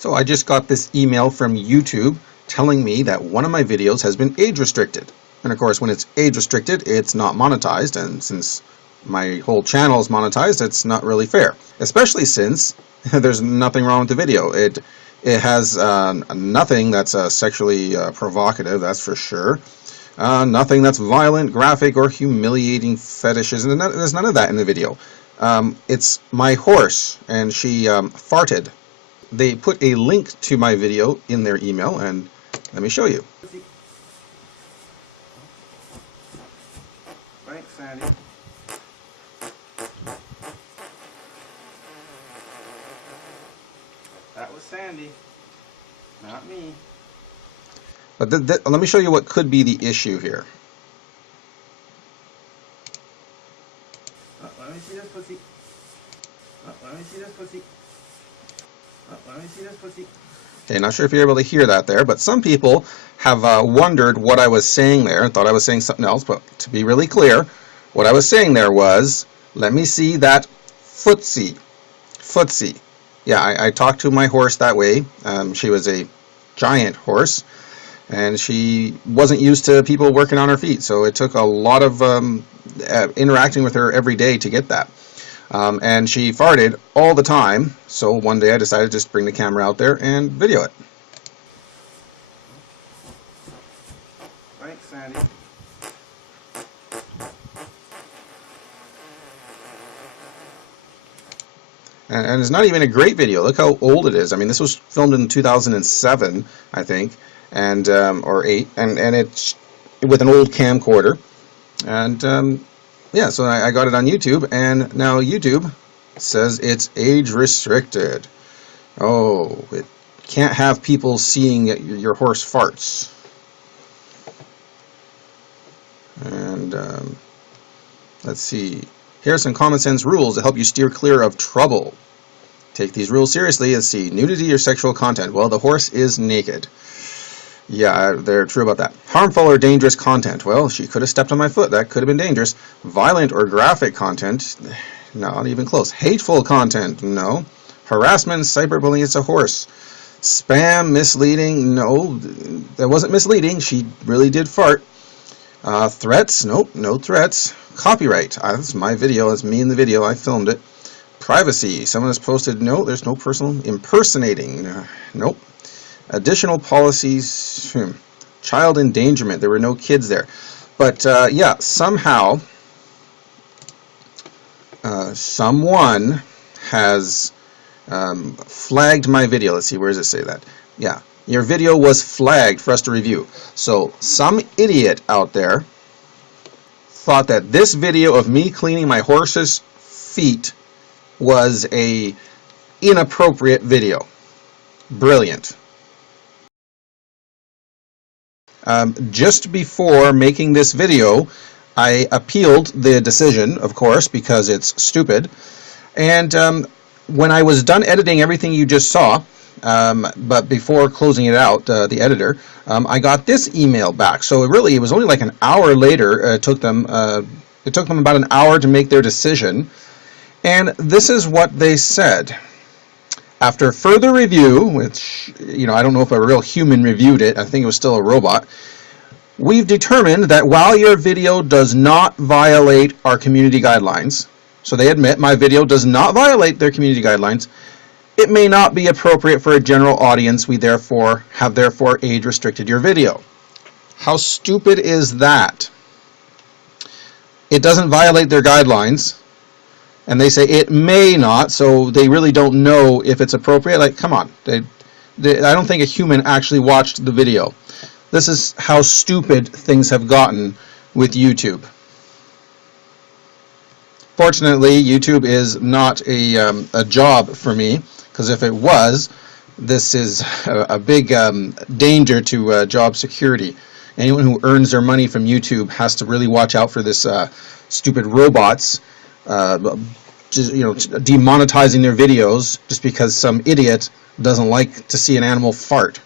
So I just got this email from YouTube telling me that one of my videos has been age restricted. And of course, when it's age restricted, it's not monetized. And since my whole channel is monetized, it's not really fair. Especially since there's nothing wrong with the video. It has nothing that's sexually provocative, that's for sure. Nothing that's violent, graphic, or humiliating fetishes. And there's none of that in the video. It's my horse, and she farted. They put a link to my video in their email, and let me show you. Thanks, Sandy. That was Sandy, not me. But let me show you what could be the issue here. Let me see this pussy. Let me see this pussy. Let me see this pussy. Okay, not sure if you're able to hear that there, but some people have wondered what I was saying there and thought I was saying something else. But to be really clear, what I was saying there was, let me see that footsie. Footsie. Yeah, I talked to my horse that way. She was a giant horse, and she wasn't used to people working on her feet, so it took a lot of interacting with her every day to get that. And she farted all the time, so one day I decided to just bring the camera out there and video it. Thanks, Sandy. And it's not even a great video. Look how old it is. I mean, this was filmed in 2007, I think, and or 8, and it's with an old camcorder. And yeah, so I got it on YouTube, and now YouTube says it's age restricted. Oh, it can't have people seeing your horse farts. And let's see. Here are some common sense rules to help you steer clear of trouble. Take these rules seriously. Let's see. Nudity or sexual content. Well, the horse is naked. Yeah, they're true about that. Harmful or dangerous content. Well, she could have stepped on my foot. That could have been dangerous. Violent or graphic content. Not even close. Hateful content. No. Harassment, cyberbullying. It's a horse. Spam, misleading. No, that wasn't misleading. She really did fart. Threats. Nope, no threats. Copyright. That's my video. That's me in the video. I filmed it. Privacy. Someone has posted. No, there's no personal. Impersonating. Nope. Additional policies. Child endangerment. There were no kids there. But yeah, somehow someone has flagged my video. Let's see, where does it say that? Yeah, your video was flagged for us to review. So some idiot out there thought that this video of me cleaning my horse's feet was a inappropriate video. Brilliant. Just before making this video, I appealed the decision, of course, because it's stupid. And when I was done editing everything you just saw, but before closing it out, the editor, I got this email back. So it was only like an hour later. It took them about an hour to make their decision. And this is what they said. After further review, which, you know, I don't know if a real human reviewed it, I think it was still a robot, we've determined that while your video does not violate our community guidelines, so they admit my video does not violate their community guidelines, it may not be appropriate for a general audience. We therefore have age restricted your video. How stupid is that? It doesn't violate their guidelines, and they say it may not, so they really don't know if it's appropriate. Like, come on. I don't think a human actually watched the video. This is how stupid things have gotten with YouTube. Fortunately, YouTube is not a job for me, because if it was, this is a big danger to job security. Anyone who earns their money from YouTube has to really watch out for this stupid robots, just, you know, demonetizing their videos just because some idiot doesn't like to see an animal fart.